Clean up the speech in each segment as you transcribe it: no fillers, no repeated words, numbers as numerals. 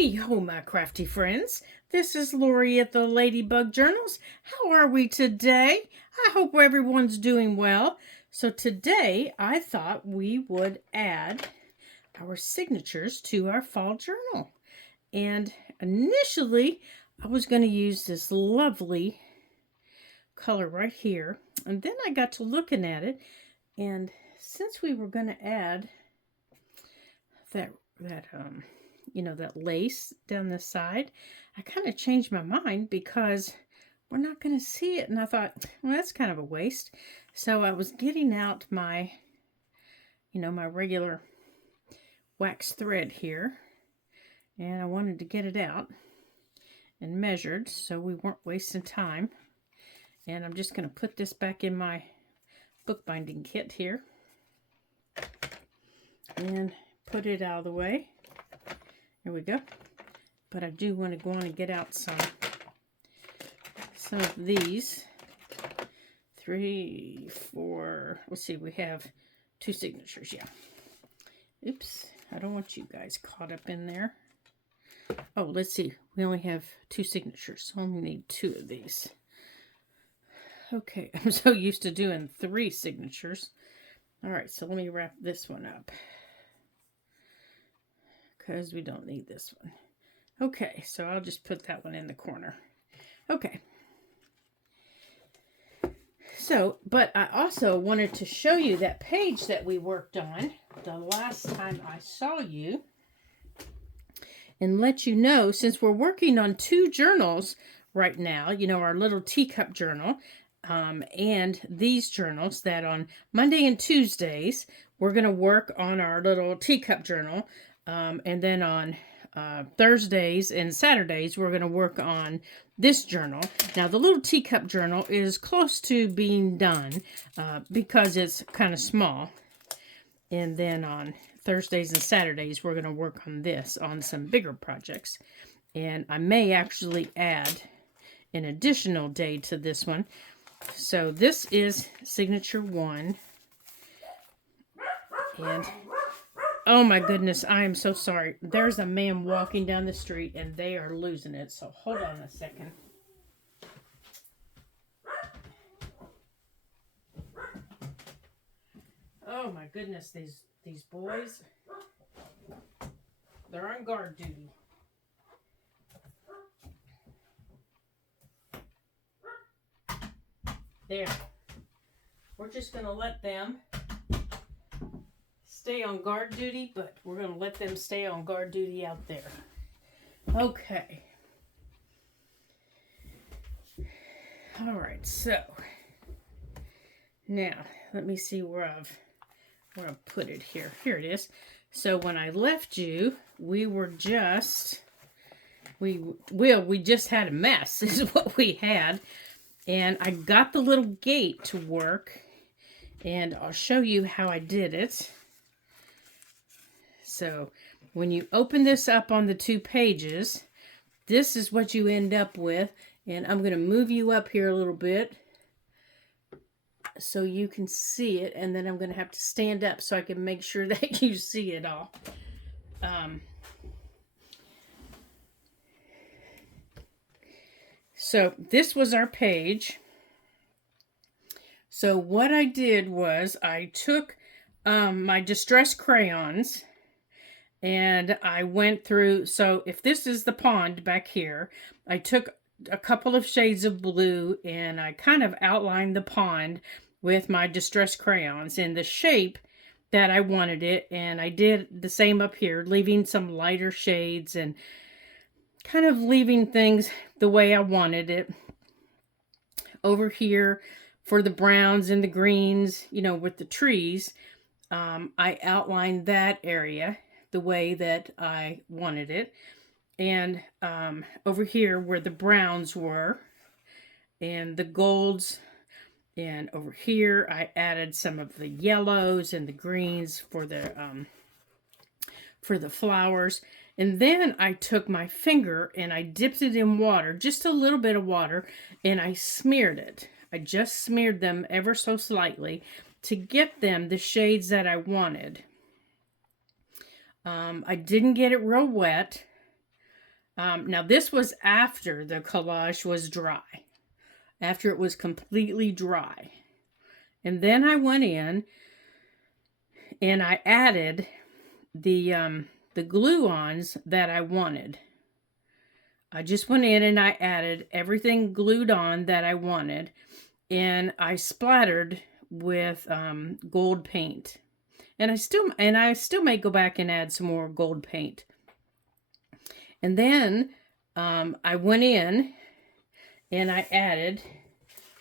Heidi ho, my crafty friends. This is Lori at the Ladybug Journals. How are we today? I hope everyone's doing well. So today I thought we would add our signatures to our fall journal. And initially I was going to use this lovely color right here. And then I got to looking at it, and since we were going to add that lace down the side, I kind of changed my mind because we're not going to see it. And I thought, well, that's kind of a waste. So I was getting out my, my regular wax thread here, and I wanted to get it out and measured so we weren't wasting time. And I'm just going to put this back in my bookbinding kit here and put it out of the way. There we go. But I do want to go on and get out some of these. 3, 4, let's see, we have 2 signatures, yeah. Oops, I don't want you guys caught up in there. Oh, let's see, we only have 2 signatures, so I only need 2 of these. Okay, I'm so used to doing 3 signatures. All right, so let me wrap this one up, because we don't need this one. Okay, so I'll just put that one in the corner. Okay. So, but I also wanted to show you that page that we worked on the last time I saw you, and let you know, since we're working on 2 journals right now, our little teacup journal, and these journals, that on Monday and Tuesdays, we're going to work on our little teacup journal. And then on Thursdays and Saturdays, we're going to work on this journal. Now, the little teacup journal is close to being done because it's kind of small. And then on Thursdays and Saturdays, we're going to work on this, on some bigger projects. And I may actually add an additional day to this one. So this is signature 1. And oh my goodness, I am so sorry. There's a man walking down the street and they are losing it. So hold on a second. Oh my goodness, these boys, they're on guard duty. There. We're just going to let them stay on guard duty, but we're going to let them stay on guard duty out there. Okay. All right, so now let me see where I've put it here. Here it is. So when I left you, we just had a mess is what we had. And I got the little gate to work, and I'll show you how I did it. So when you open this up on the 2 pages, this is what you end up with. And I'm going to move you up here a little bit so you can see it. And then I'm going to have to stand up so I can make sure that you see it all. So this was our page. So what I did was I took my distress crayons and I went through. So if this is the pond back here, I took a couple of shades of blue and I kind of outlined the pond with my distress crayons in the shape that I wanted it. And I did the same up here, leaving some lighter shades and kind of leaving things the way I wanted it. Over here for the browns and the greens, with the trees, I outlined that area the way that I wanted it. And over here where the browns were and the golds, and over here I added some of the yellows and the greens for the flowers. And then I took my finger and I dipped it in water, just a little bit of water, and I smeared it. I just smeared them ever so slightly to get them the shades that I wanted. I didn't get it real wet. Now this was after the collage was dry, after it was completely dry. And then I went in and I added the glue-ons that I wanted. I just went in and I added everything glued on that I wanted, and I splattered with gold paint. And I still may go back and add some more gold paint. And then I went in and I added,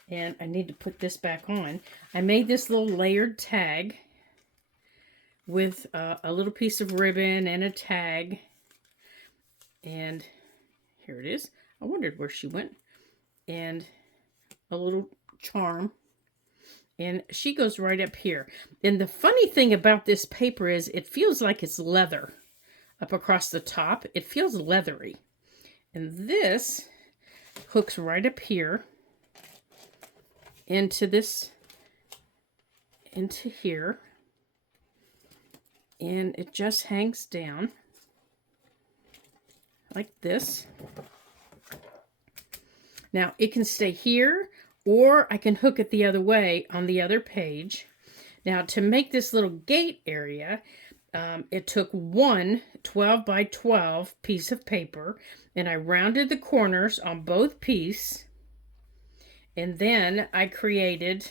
and I need to put this back on. I made this little layered tag with a little piece of ribbon and a tag. And here it is. I wondered where she went. And a little charm. And she goes right up here. And the funny thing about this paper is it feels like it's leather up across the top. It feels leathery. And this hooks right up here into here. And it just hangs down like this. Now it can stay here, or I can hook it the other way on the other page. Now to make this little gate area, it took one 12 by 12 piece of paper, and I rounded the corners on both pieces, and then I created,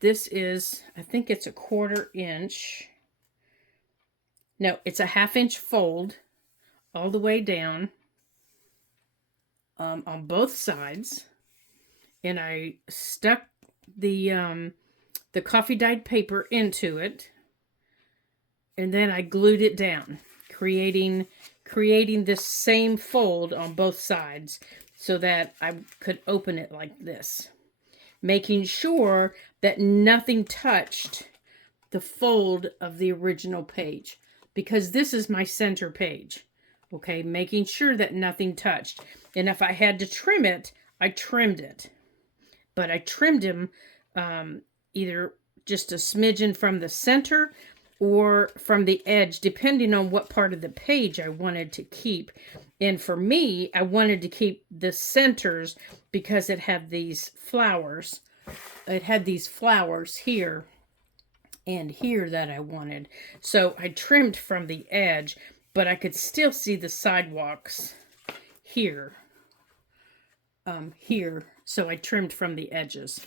this is, I think it's a 1/4 inch. No, it's a 1/2 inch fold all the way down on both sides. And I stuck the coffee dyed paper into it. And then I glued it down, creating this same fold on both sides so that I could open it like this, making sure that nothing touched the fold of the original page, because this is my center page. Okay, making sure that nothing touched. And if I had to trim it, I trimmed it. But I trimmed him either just a smidgen from the center or from the edge, depending on what part of the page I wanted to keep. And for me, I wanted to keep the centers because it had these flowers. It had these flowers here and here that I wanted. So I trimmed from the edge, but I could still see the sidewalks here. Here. So I trimmed from the edges.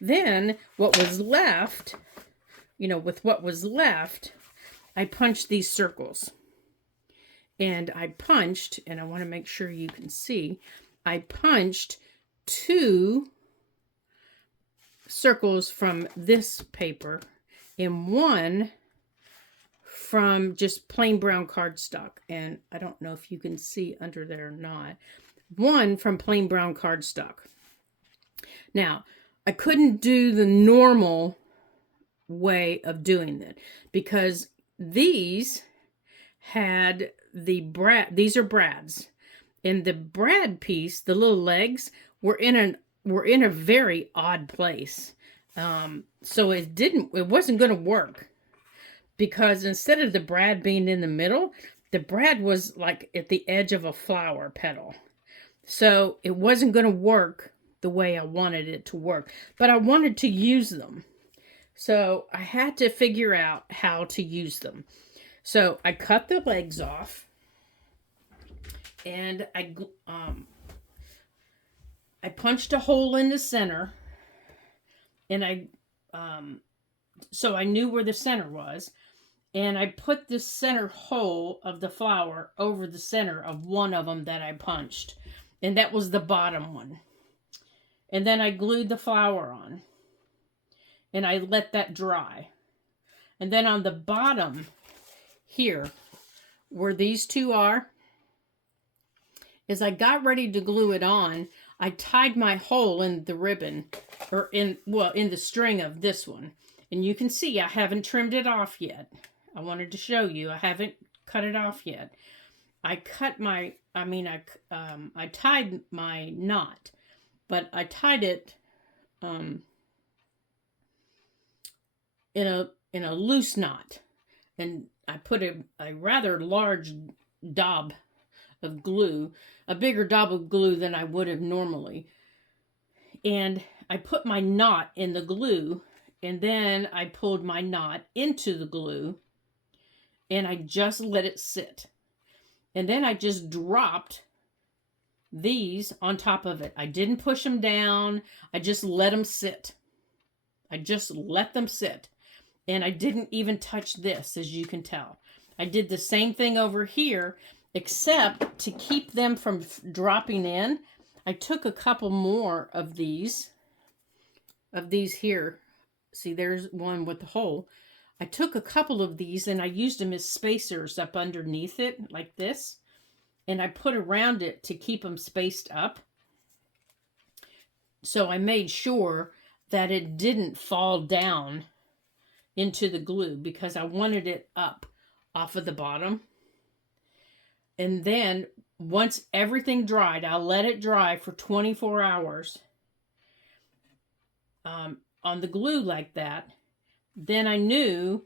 Then what was left, with what was left, I punched these circles. And I punched, and I want to make sure you can see, I punched 2 circles from this paper and 1 from just plain brown cardstock. And I don't know if you can see under there or not. 1 from plain brown cardstock. Now, I couldn't do the normal way of doing it because these had these are brads. And the brad piece, the little legs, were in a very odd place. So it wasn't going to work, because instead of the brad being in the middle, the brad was like at the edge of a flower petal. So it wasn't going to work the way I wanted it to work, but I wanted to use them. So I had to figure out how to use them. So I cut the legs off, and I punched a hole in the center, and so I knew where the center was, and I put the center hole of the flower over the center of one of them that I punched, and that was the bottom one. And then I glued the flower on, and I let that dry. And then on the bottom here, where these 2 are, as I got ready to glue it on, I tied my hole in the ribbon, or in the string of this one. And you can see I haven't trimmed it off yet. I wanted to show you I haven't cut it off yet. I tied my knot, but I tied it in a loose knot. And I put a rather large daub of glue, a bigger daub of glue than I would have normally. And I put my knot in the glue, and then I pulled my knot into the glue, and I just let it sit. And then I just dropped these on top of it. I didn't push them down. I just let them sit. I just let them sit. And I didn't even touch this, as you can tell. I did the same thing over here, except to keep them from dropping in, I took a couple more of these here. See, there's one with the hole. I took a couple of these and I used them as spacers up underneath it, like this. And I put around it to keep them spaced up. So I made sure that it didn't fall down into the glue because I wanted it up off of the bottom. And then once everything dried, I'll let it dry for 24 hours on the glue like that. Then I knew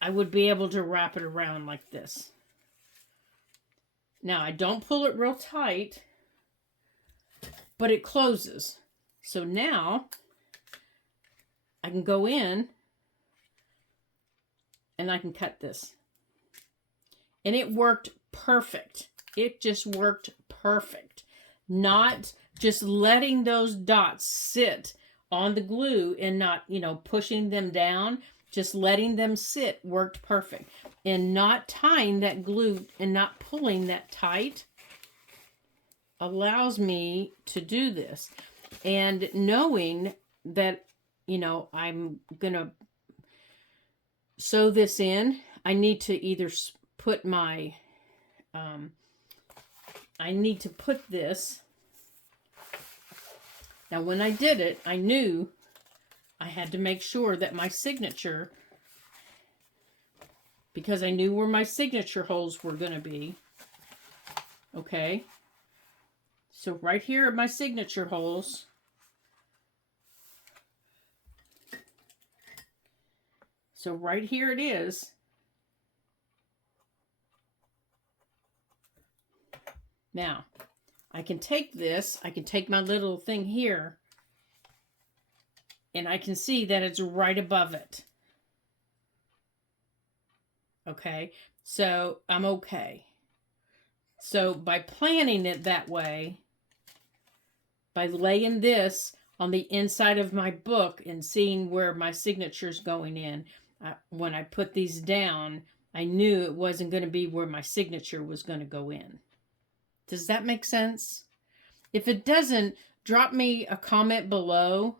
I would be able to wrap it around like this. Now, I don't pull it real tight, but it closes. So now I can go in and I can cut this. And it worked perfect. It just worked perfect. Not just letting those dots sit on the glue and not, pushing them down. Just letting them sit worked perfect. And not tying that glue and not pulling that tight allows me to do this. And knowing that, I'm going to sew this in, I need to either put my, I need to put this. Now, when I did it, I knew I had to make sure that my signature, because I knew where my signature holes were going to be. Okay. So right here are my signature holes. So right here it is. Now, I can take this, I can take my little thing here, and I can see that it's right above it. Okay, so I'm okay. So by planning it that way, by laying this on the inside of my book and seeing where my signature's going in, when I put these down, I knew it wasn't going to be where my signature was going to go in. Does that make sense? If it doesn't, drop me a comment below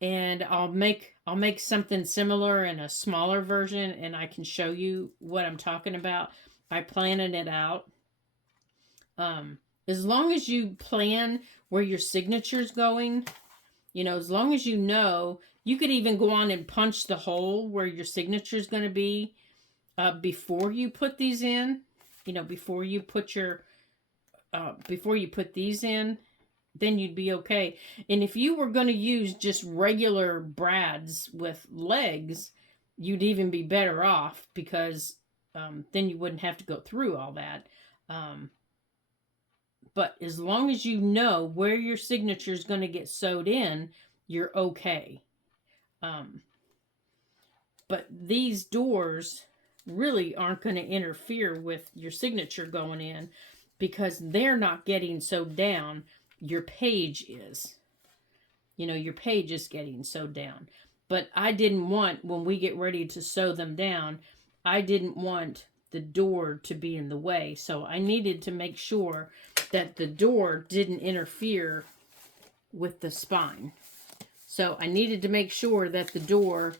and I'll make something similar in a smaller version and I can show you what I'm talking about by planning it out. As long as you plan where your signature's going, as long as you could even go on and punch the hole where your signature is going to be before you put these in, before you put these in, then you'd be okay. And if you were going to use just regular brads with legs, you'd even be better off because then you wouldn't have to go through all that. But as long as you know where your signature is going to get sewed in, you're okay. But these doors really aren't going to interfere with your signature going in because they're not getting sewed down. Your page is. Your page is getting sewed down. But I didn't want, when we get ready to sew them down, I didn't want the door to be in the way. So I needed to make sure that the door didn't interfere with the spine. So I needed to make sure that the door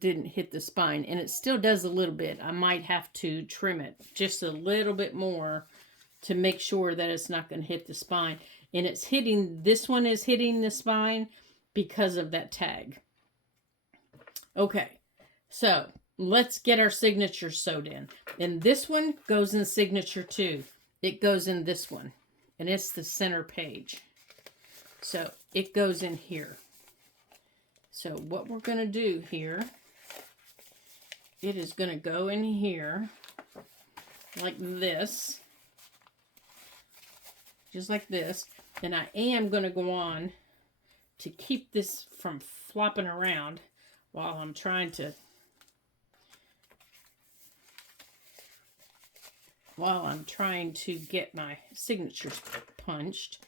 didn't hit the spine. And it still does a little bit. I might have to trim it just a little bit more to make sure that it's not going to hit the spine. And this one is hitting the spine because of that tag. Okay, so let's get our signature sewed in. And this one goes in signature too. It goes in this one. And it's the center page. So it goes in here. So what we're going to do here, it is going to go in here like this, just like this. And I am going to go on to keep this from flopping around while I'm trying to get my signatures punched.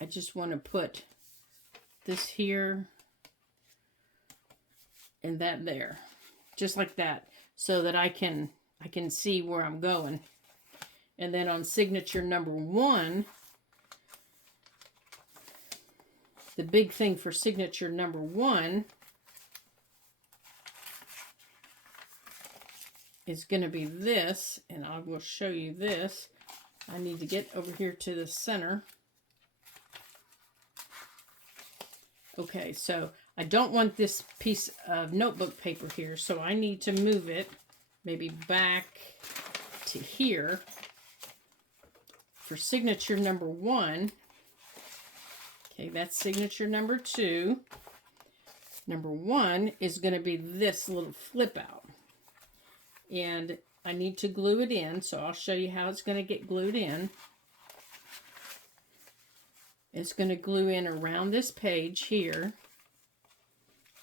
I just want to put this here and that there, just like that, so that I can see where I'm going. And then on signature number 1, the big thing for signature number 1 is going to be this, and I will show you this. I need to get over here to the center. Okay, so I don't want this piece of notebook paper here, so I need to move it maybe back to here for signature number 1. Okay, that's signature number 2. Number 1 is going to be this little flip out. And I need to glue it in, so I'll show you how it's going to get glued in. It's going to glue in around this page here.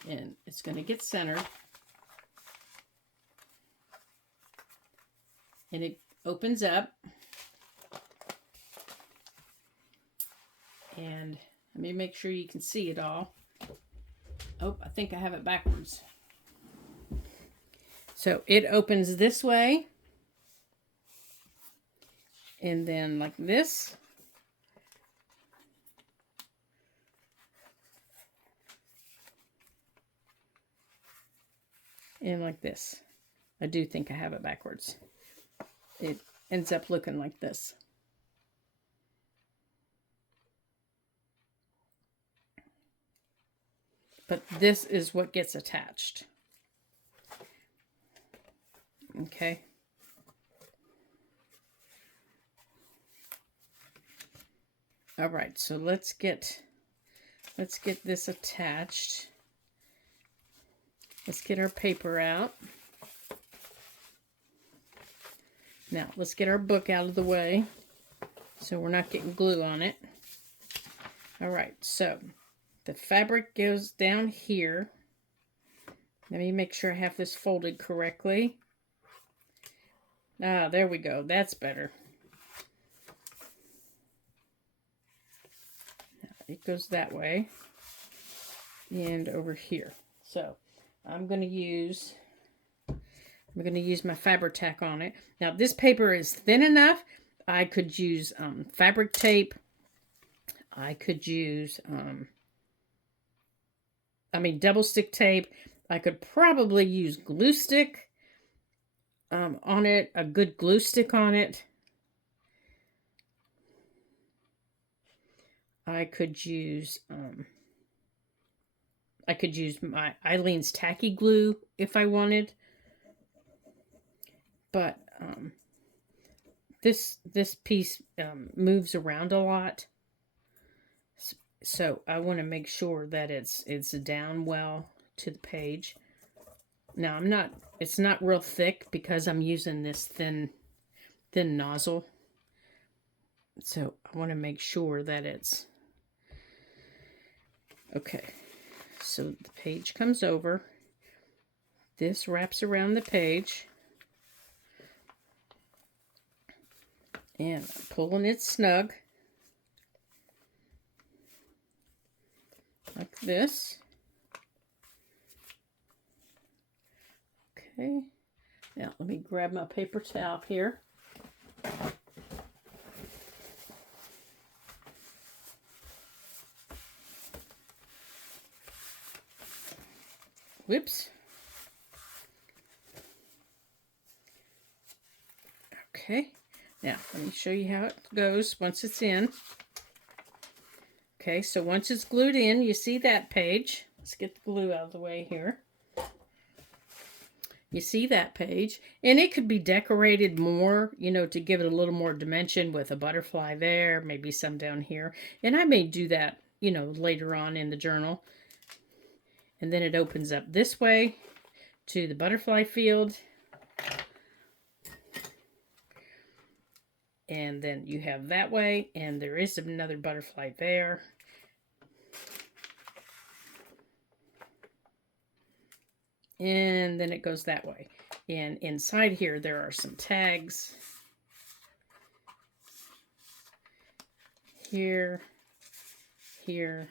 And it's going to get centered. And it opens up. And let me make sure you can see it all. Oh, I think I have it backwards. So it opens this way. And then like this. And like this. I do think I have it backwards. It ends up looking like this. But this is what gets attached. Okay. All right, so let's get this attached. Let's get our paper out. Now, let's get our book out of the way so we're not getting glue on it. All right, so the fabric goes down here. Let me make sure I have this folded correctly. Ah, there we go. That's better. It goes that way and over here. So I'm going to use my Fabri-Tac on it. Now this paper is thin enough. I could use fabric tape. I could use double stick tape. I could probably use glue stick on it, a good glue stick on it. I could use my Eileen's tacky glue if I wanted, but this piece moves around a lot, so I want to make sure that it's down well to the page. Now it's not real thick because I'm using this thin nozzle, so I want to make sure that it's okay. So the page comes over. This wraps around the page. And I'm pulling it snug. Like this. Okay. Now let me grab my paper towel here. Whoops. Okay. Now, let me show you how it goes once it's in. Okay, so once it's glued in, you see that page. Let's get the glue out of the way here. You see that page. And it could be decorated more, to give it a little more dimension with a butterfly there, maybe some down here. And I may do that, later on in the journal. And then it opens up this way to the butterfly field. And then you have that way, and there is another butterfly there. And then it goes that way. And inside here, there are some tags. Here, here.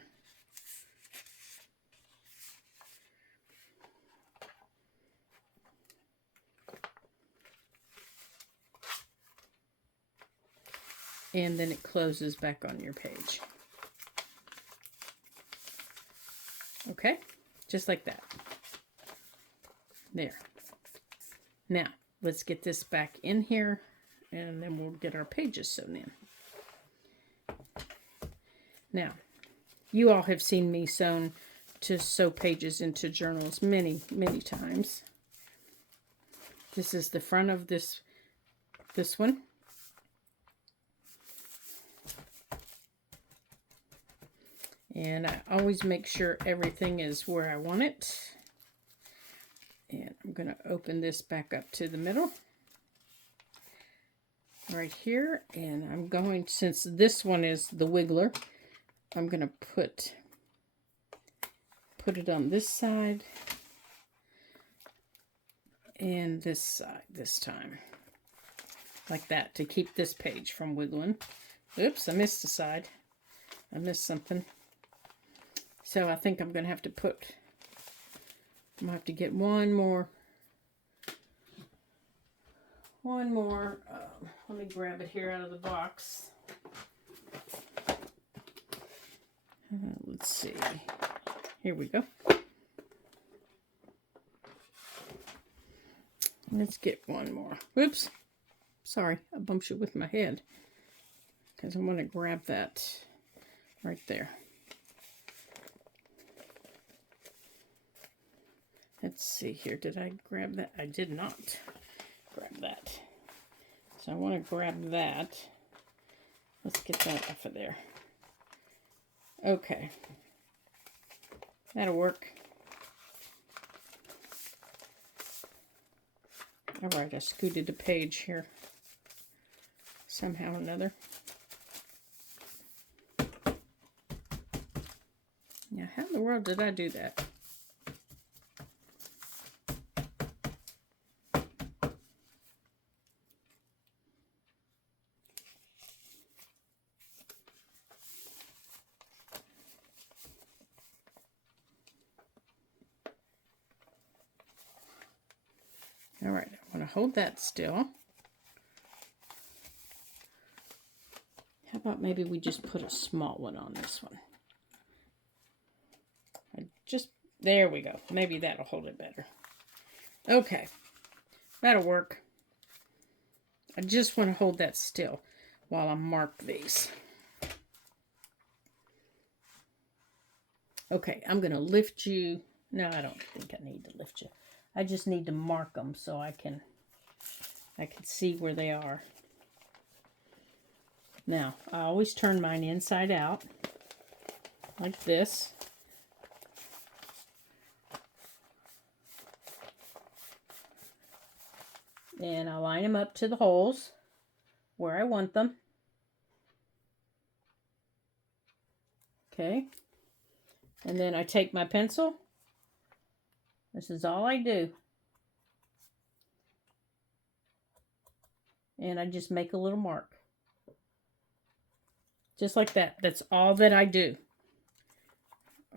And then it closes back on your page. Okay, just like that. There. Now, let's get this back in here, and then we'll get our pages sewn in. Now, you all have seen me sew pages into journals many, many times. This is the front of this one. And I always make sure everything is where I want it. And I'm going to open this back up to the middle. Right here. And I'm going, since this one is the wiggler, I'm going to put it on this side. And this side this time. Like that, to keep this page from wiggling. Oops, I missed a side. I missed something. So I think I'm going to have to get one more. Let me grab it here out of the box. Let's see. Here we go. Let's get one more. Whoops. Sorry, I bumped you with my head. Because I want to grab that right there. Let's see here. Did I grab that? I did not grab that. So I want to grab that. Let's get that off of there. Okay. That'll work. Alright, I scooted a page here. Somehow or another. Now, how in the world did I do that? All right, I want to hold that still. How about maybe we just put a small one on this one? There we go. Maybe that'll hold it better. Okay, that'll work. I just want to hold that still while I mark these. Okay, I'm going to lift you. No, I don't think I need to lift you. I just need to mark them so I can see where they are. Now, I always turn mine inside out, like this. And I line them up to the holes where I want them. Okay. And then I take my pencil. This is all I do. And I just make a little mark. Just like that. That's all that I do.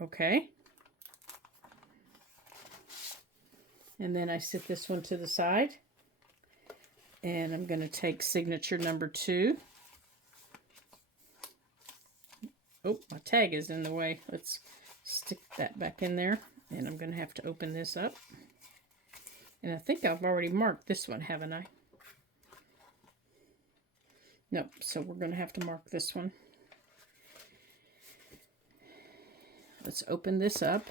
Okay. And then I set this one to the side. And I'm going to take signature number 2. Oh, my tag is in the way. Let's stick that back in there. And I'm going to have to open this up. And I think I've already marked this one, haven't I? Nope. So we're going to have to mark this one. Let's open this up.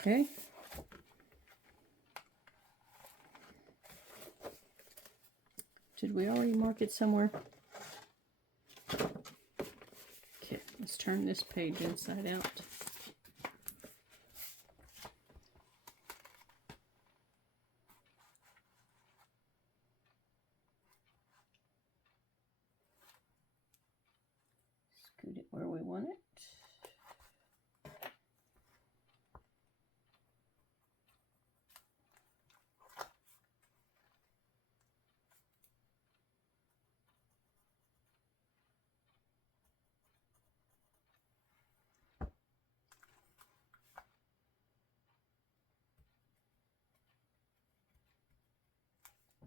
Okay. Did we already mark it somewhere? Okay, let's turn this page inside out. Scoot it where we want it.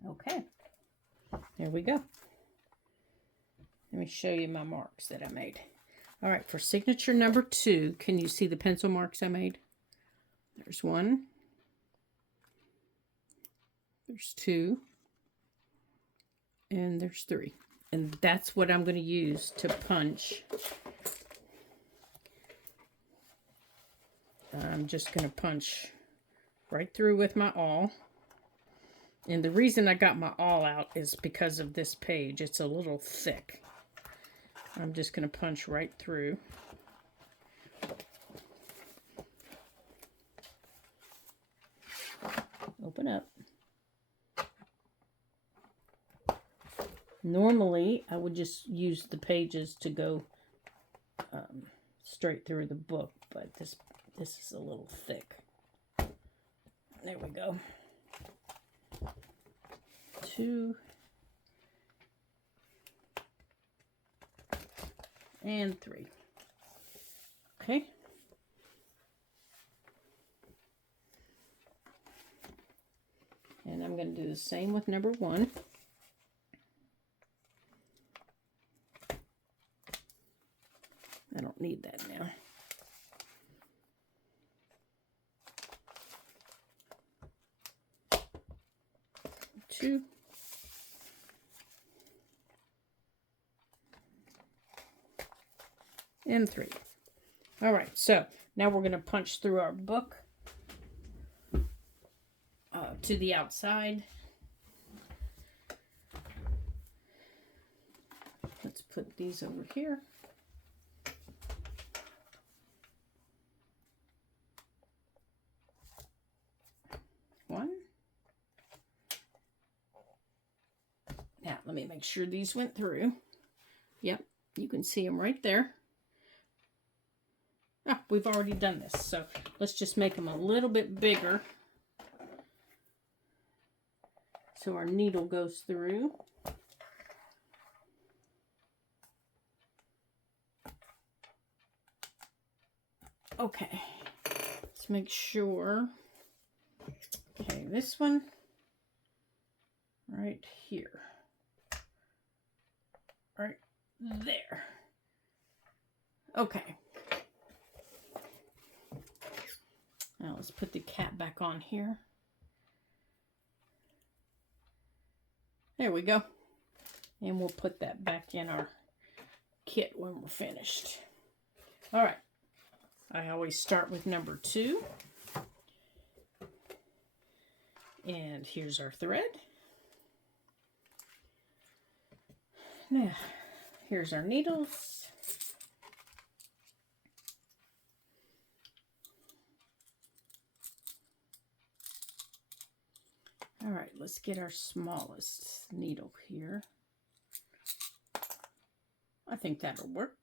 Okay, there we go. Let me show you my marks that I made. All right, for signature number 2, can you see the pencil marks I made? There's 1. There's 2. And there's 3. And that's what I'm going to use to punch. I'm just going to punch right through with my awl. And the reason I got my awl out is because of this page. It's a little thick. I'm just going to punch right through. Open up. Normally, I would just use the pages to go straight through the book, but this is a little thick. There we go. 2 and 3. Okay. And I'm going to do the same with number 1. I don't need that now. Two. And 3. All right, so now we're going to punch through our book to the outside. Let's put these over here. One. Now, let me make sure these went through. Yep, you can see them right there. Ah, we've already done this, so let's just make them a little bit bigger so our needle goes through. Okay, let's make sure. Okay, this one right here, right there. Okay. Now let's put the cap back on here. There we go. And we'll put that back in our kit when we're finished. All right. I always start with number 2. And here's our thread. Now, here's our needles. All right, let's get our smallest needle here. I think that'll work.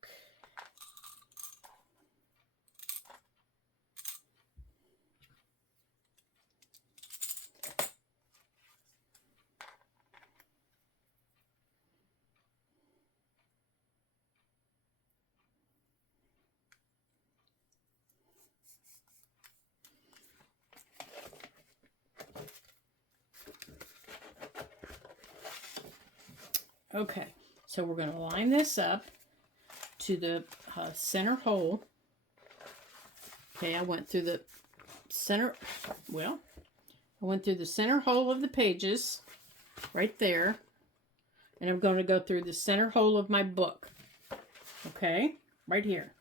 Okay, so we're going to line this up to the center hole. Okay, I went through the center, well, I went through the center hole of the pages, right there, and I'm going to go through the center hole of my book. Okay, right here.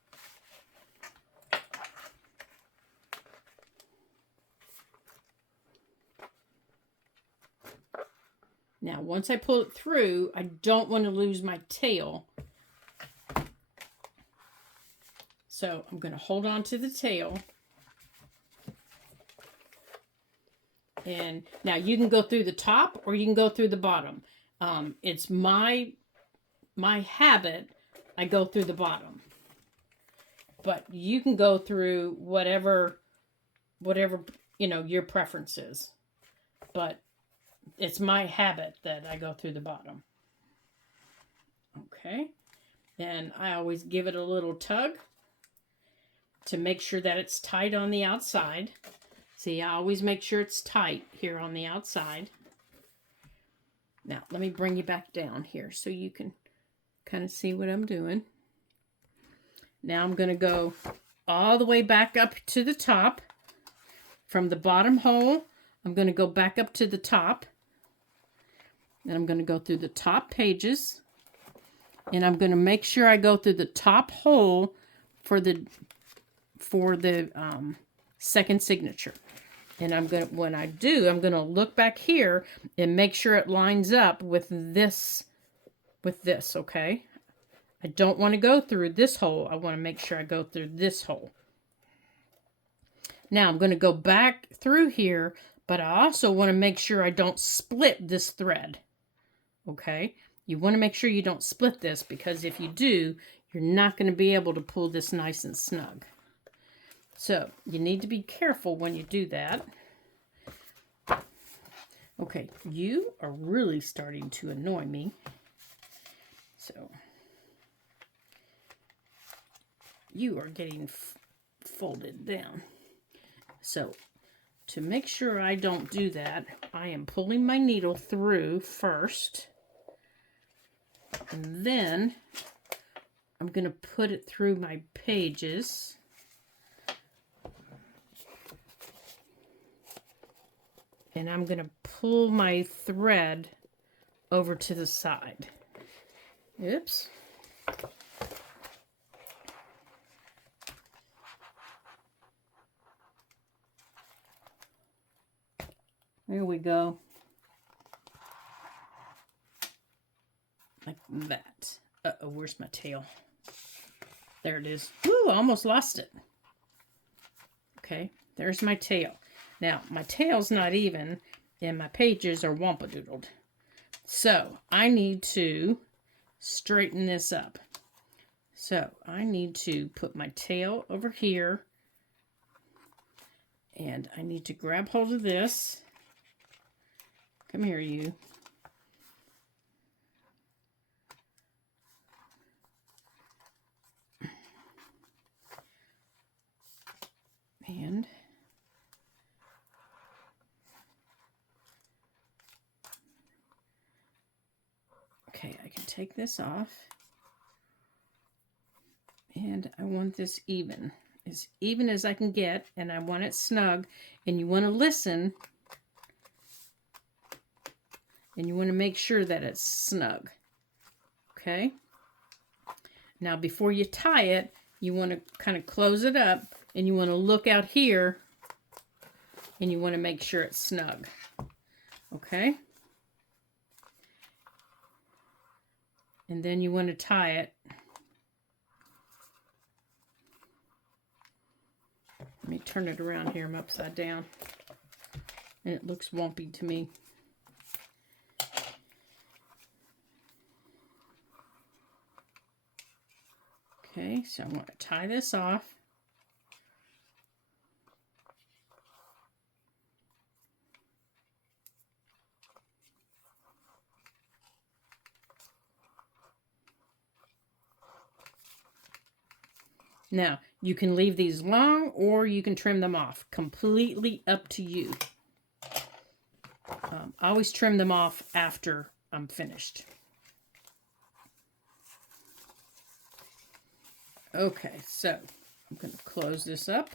Now, once I pull it through, I don't want to lose my tail. So I'm going to hold on to the tail. And now you can go through the top or you can go through the bottom. It's my habit. I go through the bottom. But you can go through whatever, your preference is. But it's my habit that I go through the bottom. Okay. And I always give it a little tug to make sure that it's tight on the outside. See, I always make sure it's tight here on the outside. Now, let me bring you back down here so you can kind of see what I'm doing. Now I'm going to go all the way back up to the top. From the bottom hole, I'm going to go back up to the top. Then I'm going to go through the top pages. And I'm going to make sure I go through the top hole for the second signature. And when I do, I'm going to look back here and make sure it lines up with this, okay? I don't want to go through this hole. I want to make sure I go through this hole. Now I'm going to go back through here, but I also want to make sure I don't split this thread. Okay? You want to make sure you don't split this, because if you do, you're not going to be able to pull this nice and snug. So you need to be careful when you do that. Okay, you are really starting to annoy me. So you are getting folded down. So to make sure I don't do that, I am pulling my needle through first. And then I'm going to put it through my pages. And I'm going to pull my thread over to the side. Oops. There we go. Like that. Uh-oh, where's my tail? There it is. Ooh, I almost lost it. Okay, there's my tail. Now, my tail's not even, and my pages are wampadoodled. So, I need to straighten this up. So, I need to put my tail over here, and I need to grab hold of this. Come here, you. And okay, I can take this off. And I want this as even as I can get, and I want it snug. And you want to listen, and you want to make sure that it's snug. Okay? Now, before you tie it, you want to kind of close it up, and you want to look out here, and you want to make sure it's snug. Okay? And then you want to tie it. Let me turn it around here. I'm upside down. And it looks wumpy to me. Okay, so I'm going to tie this off. Now, you can leave these long or you can trim them off. Completely up to you. I always trim them off after I'm finished. Okay, so I'm going to close this up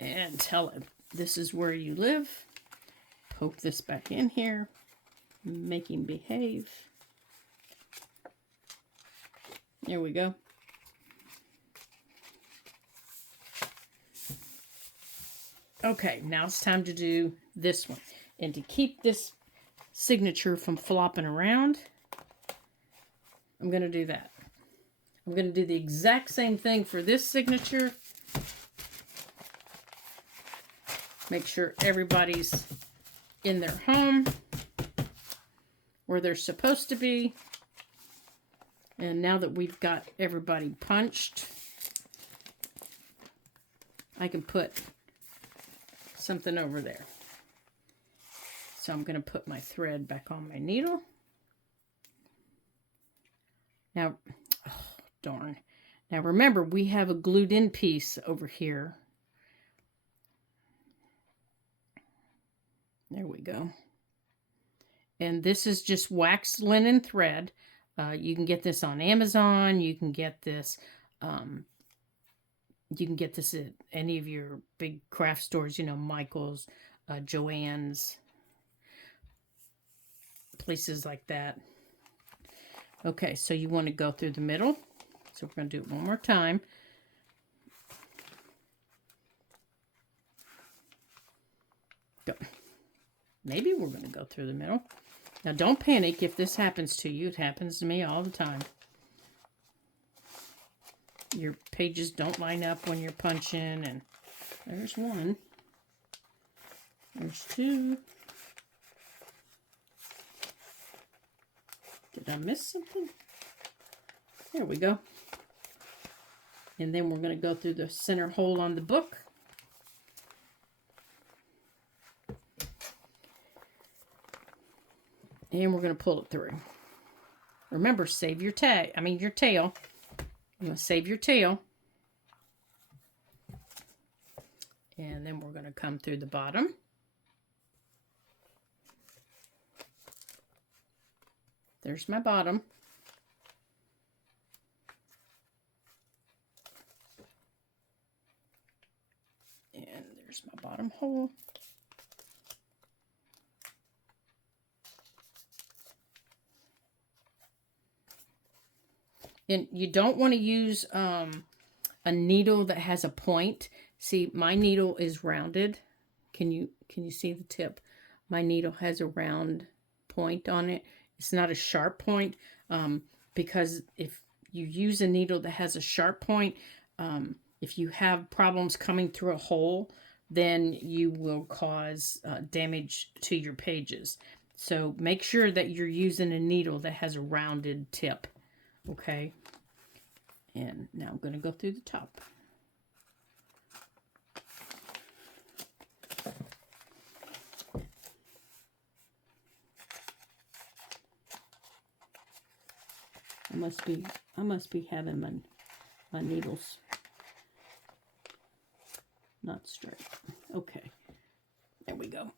and tell it this is where you live. Poke this back in here. Make him behave. There we go. Okay, now it's time to do this one. And to keep this signature from flopping around. I'm going to do that. I'm going to do the exact same thing for this signature. Make sure everybody's in their home where they're supposed to be. And now that we've got everybody punched, I can put something over there. So I'm going to put my thread back on my needle. Now, oh, darn. Now remember, we have a glued in piece over here. There we go. And this is just waxed linen thread. You can get this on Amazon. You can get this at any of your big craft stores, you know, Michael's, Joann's, places like that. Okay, so you want to go through the middle. So we're going to do it one more time. Go. Maybe we're going to go through the middle. Now, don't panic if this happens to you. It happens to me all the time. Your pages don't line up when you're punching, and there's one. There's two. Did I miss something? There we go. And then we're going to go through the center hole on the book. And we're going to pull it through. Remember, save your tail. Your tail. You want to save your tail. And then we're going to come through the bottom. There's my bottom. And there's my bottom hole. And you don't want to use a needle that has a point. See, my needle is rounded. Can you see the tip? My needle has a round point on it. It's not a sharp point, because if you use a needle that has a sharp point, if you have problems coming through a hole, then you will cause damage to your pages. So make sure that you're using a needle that has a rounded tip. Okay, and now I'm going to go through the top. I must be having my needles not straight. Okay, there we go.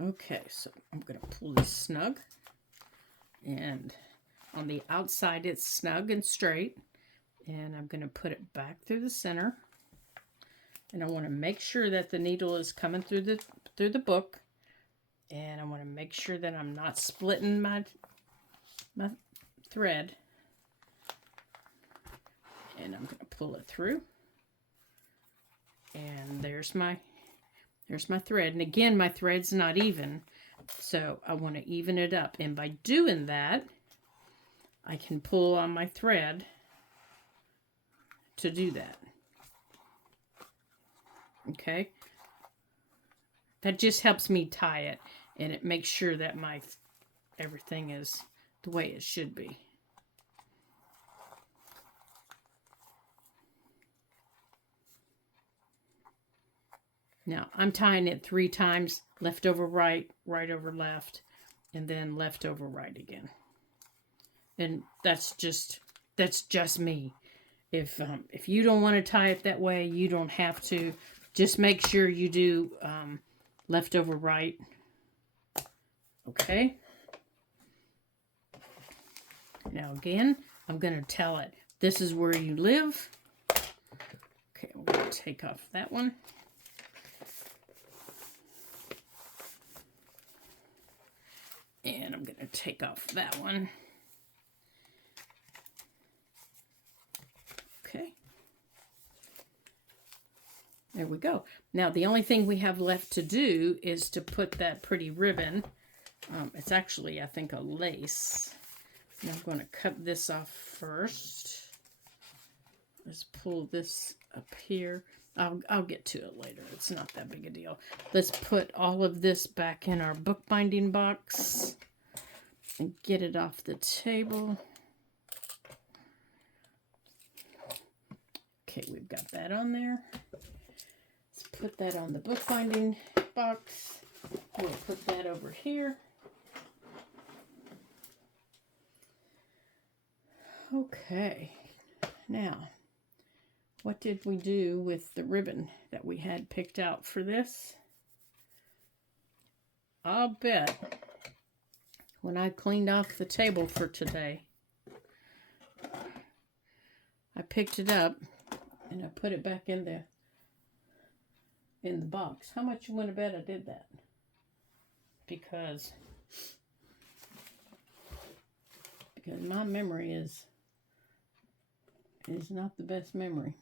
Okay, so I'm going to pull this snug, and on the outside it's snug and straight, and I'm going to put it back through the center, and I want to make sure that the needle is coming through the book, and I want to make sure that I'm not splitting my thread, and I'm going to pull it through, and there's my thread. And again, my thread's not even, so I want to even it up. And by doing that, I can pull on my thread to do that. Okay? That just helps me tie it, and it makes sure that everything is the way it should be. Now, I'm tying it 3 times, left over right, right over left, and then left over right again. And that's just me. If you don't want to tie it that way, you don't have to. Just make sure you do left over right. Okay. Now again, I'm going to tell it, this is where you live. Okay, we're going to take off that one. And I'm going to take off that one. Okay. There we go. Now, the only thing we have left to do is to put that pretty ribbon. It's actually, I think, a lace. And I'm going to cut this off first. Let's pull this up here. I'll get to it later. It's not that big a deal. Let's put all of this back in our bookbinding box and get it off the table. Okay, we've got that on there. Let's put that on the bookbinding box. We'll put that over here. Okay, now, what did we do with the ribbon that we had picked out for this? I'll bet when I cleaned off the table for today, I picked it up and I put it back in the box. How much you want to bet I did that? Because my memory is not the best memory.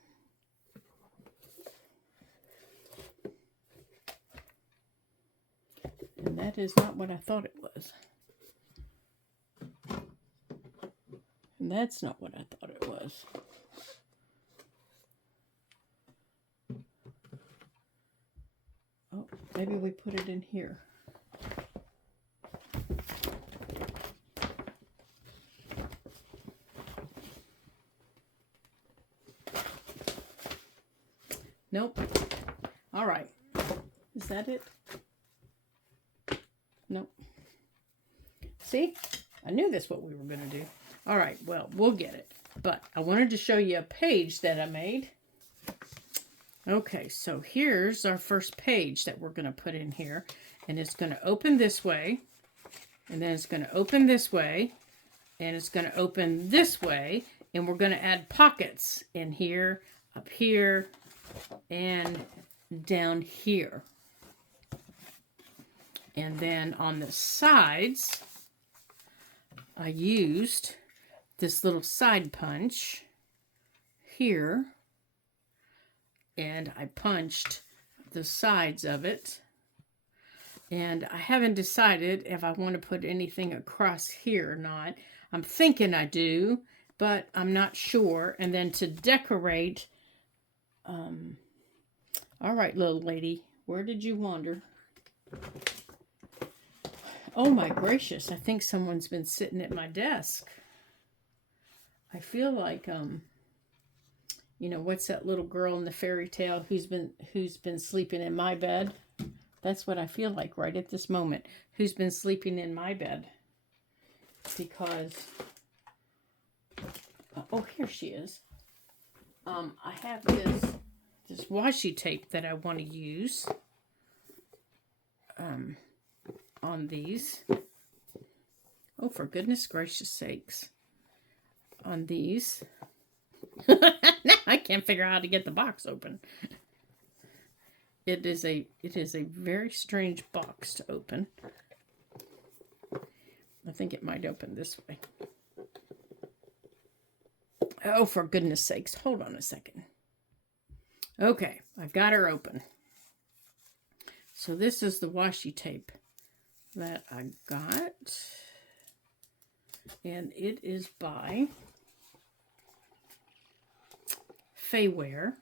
And that is not what I thought it was. And that's not what I thought it was. Oh, maybe we put it in here. Nope. All right. Is that it? Nope. See? I knew that's what we were going to do. All right. Well, we'll get it. But I wanted to show you a page that I made. Okay. So here's our first page that we're going to put in here. And it's going to open this way. And then it's going to open this way. And it's going to open this way. And we're going to add pockets in here, up here, and down here. And then on the sides, I used this little side punch here, and I punched the sides of it. And I haven't decided if I want to put anything across here or not. I'm thinking I do, but I'm not sure. And then to decorate, all right, little lady, where did you wander? Oh my gracious, I think someone's been sitting at my desk. I feel like, you know, what's that little girl in the fairy tale who's been sleeping in my bed? That's what I feel like right at this moment. Who's been sleeping in my bed? Because, oh, here she is. I have this washi tape that I want to use on these. Oh, for goodness gracious sakes. On these. Now I can't figure out how to get the box open. It is a very strange box to open. I think it might open this way. Oh, for goodness sakes. Hold on a second. Okay, I got her open. So this is the washi tape that I got. And it is by Faywear.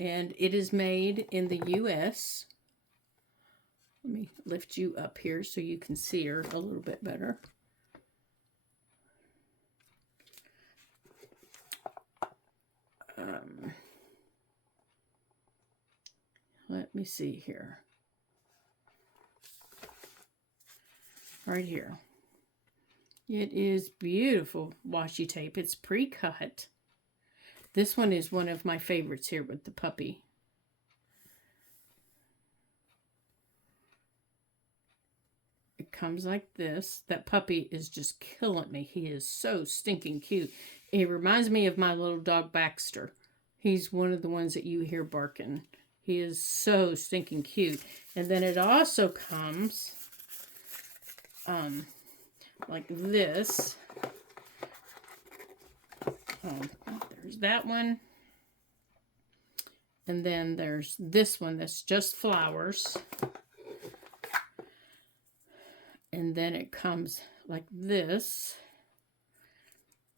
And it is made in the U.S. Let me lift you up here so you can see her a little bit better. Let me see here. Right here. It is beautiful washi tape. It's pre-cut. This one is one of my favorites here with the puppy. It comes like this. That puppy is just killing me. He is so stinking cute. He reminds me of my little dog Baxter. He's one of the ones that you hear barking. He is so stinking cute. And then it also comes like this. There's that one. And then there's this one that's just flowers. And then it comes like this.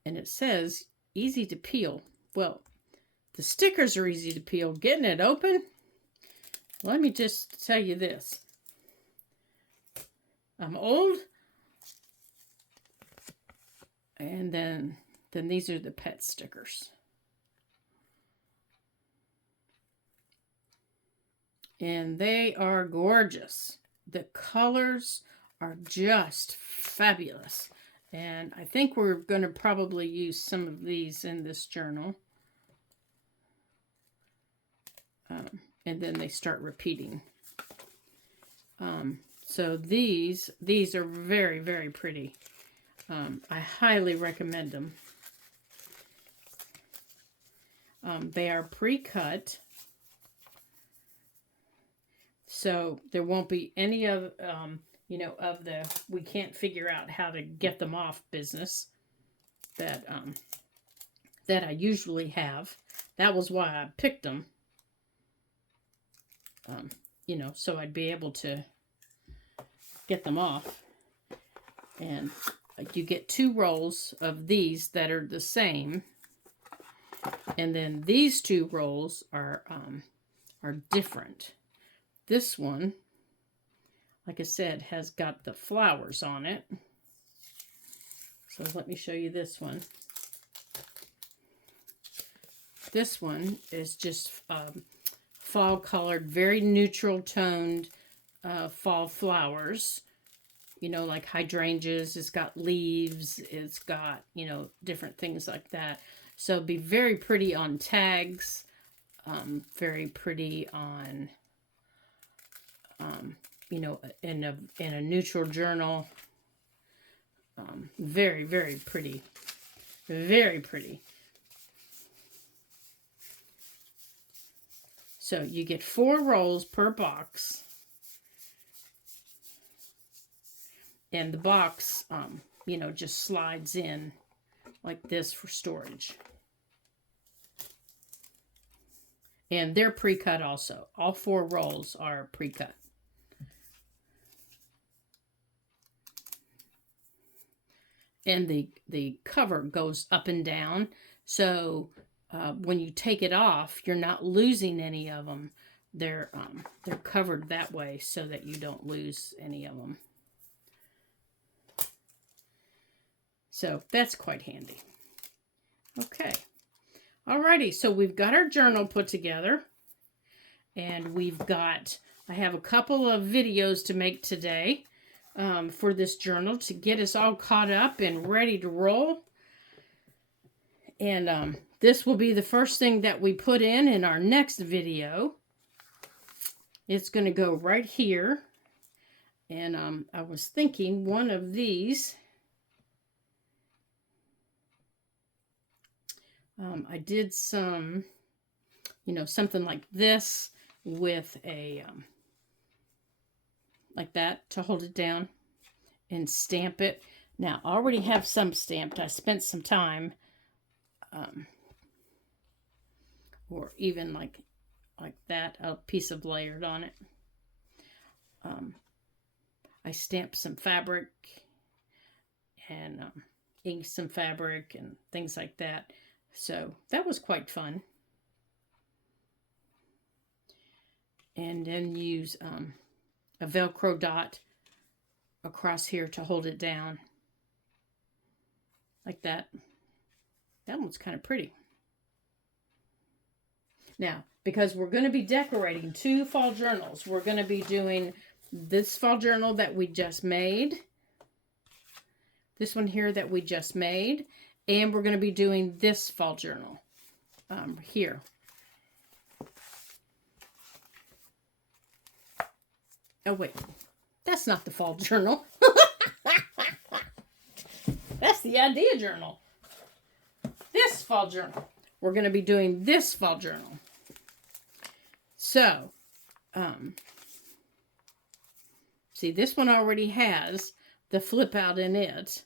And it says, easy to peel. Well, the stickers are easy to peel. Getting it open, let me just tell you this. I'm old. And then these are the pet stickers. And they are gorgeous. The colors are just fabulous. And I think we're going to probably use some of these in this journal. And then they start repeating. So these are very, very pretty. I highly recommend them. They are pre-cut. So there won't be any of, of the, we can't figure out how to get them off business that I usually have. That was why I picked them. So I'd be able to get them off. And you get 2 rolls of these that are the same. And then these 2 rolls are different. This one, like I said, has got the flowers on it. So let me show you this one. This one is just fall colored, very neutral toned fall flowers. Like hydrangeas. It's got leaves. It's got, different things like that. So it'd be very pretty on tags. Very pretty on... in a neutral journal. Very, very pretty. Very pretty. So you get 4 rolls per box. And the box, just slides in like this for storage. And they're pre-cut also. All 4 rolls are pre-cut. And the cover goes up and down. So when you take it off, you're not losing any of them. They're covered that way so that you don't lose any of them. So that's quite handy. Okay. Alrighty, so we've got our journal put together. And I have a couple of videos to make today for this journal to get us all caught up and ready to roll. And this will be the first thing that we put in our next video. It's going to go right here. And I was thinking one of these... I did some, something like this with a, like that to hold it down and stamp it. Now, I already have some stamped. I spent some time, or even like that, a piece of layered on it. I stamped some fabric and inked some fabric and things like that. So that was quite fun. And then use a Velcro dot across here to hold it down. Like that. That one's kind of pretty. Now, because we're going to be decorating 2 fall journals, we're going to be doing this fall journal that we just made. This one here that we just made. And we're going to be doing this fall journal here. Oh, wait. That's not the fall journal. That's the idea journal. This fall journal. We're going to be doing this fall journal. So, see, this one already has the flip out in it.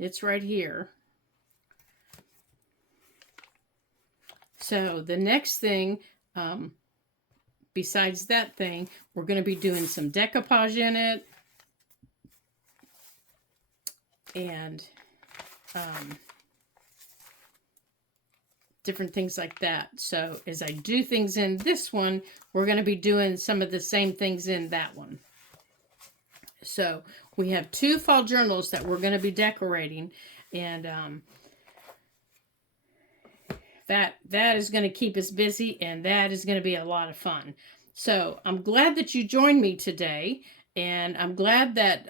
It's right here. So the next thing besides that thing, we're going to be doing some decoupage in it. And different things like that. So as I do things in this one, we're going to be doing some of the same things in that one. So we have 2 fall journals that we're going to be decorating, and that is going to keep us busy, and that is going to be a lot of fun. So I'm glad that you joined me today, and I'm glad that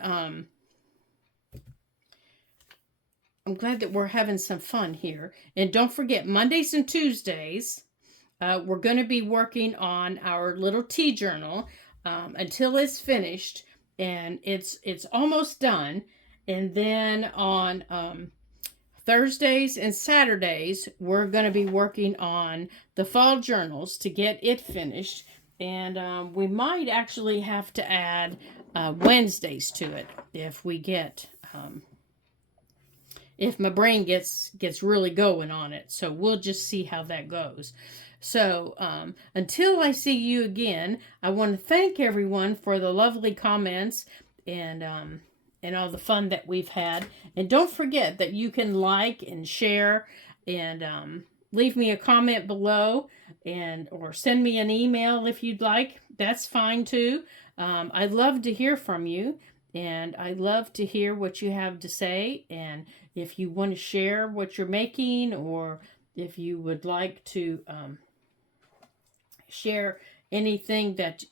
we're having some fun here. And don't forget, Mondays and Tuesdays, we're going to be working on our little tea journal until it's finished, and it's almost done. And then on Thursdays and Saturdays, we're going to be working on the fall journals to get it finished. And we might actually have to add Wednesdays to it if we get... if my brain gets really going on it. So we'll just see how that goes. So until I see you again, I want to thank everyone for the lovely comments and all the fun that we've had. And don't forget that you can like and share and leave me a comment below, or send me an email if you'd like. That's fine too. I'd love to hear from you. And I love to hear what you have to say. And if you want to share what you're making, or if you would like to share anything that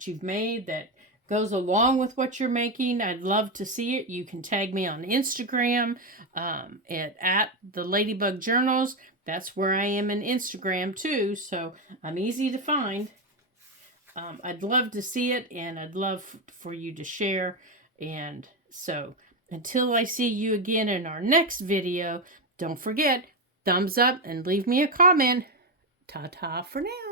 you've made that goes along with what you're making, I'd love to see it. You can tag me on Instagram at the Ladybug Journals. That's where I am in Instagram too. So I'm easy to find. I'd love to see it, and I'd love for you to share. And so until I see you again in our next video, don't forget, thumbs up and leave me a comment. Ta-ta for now.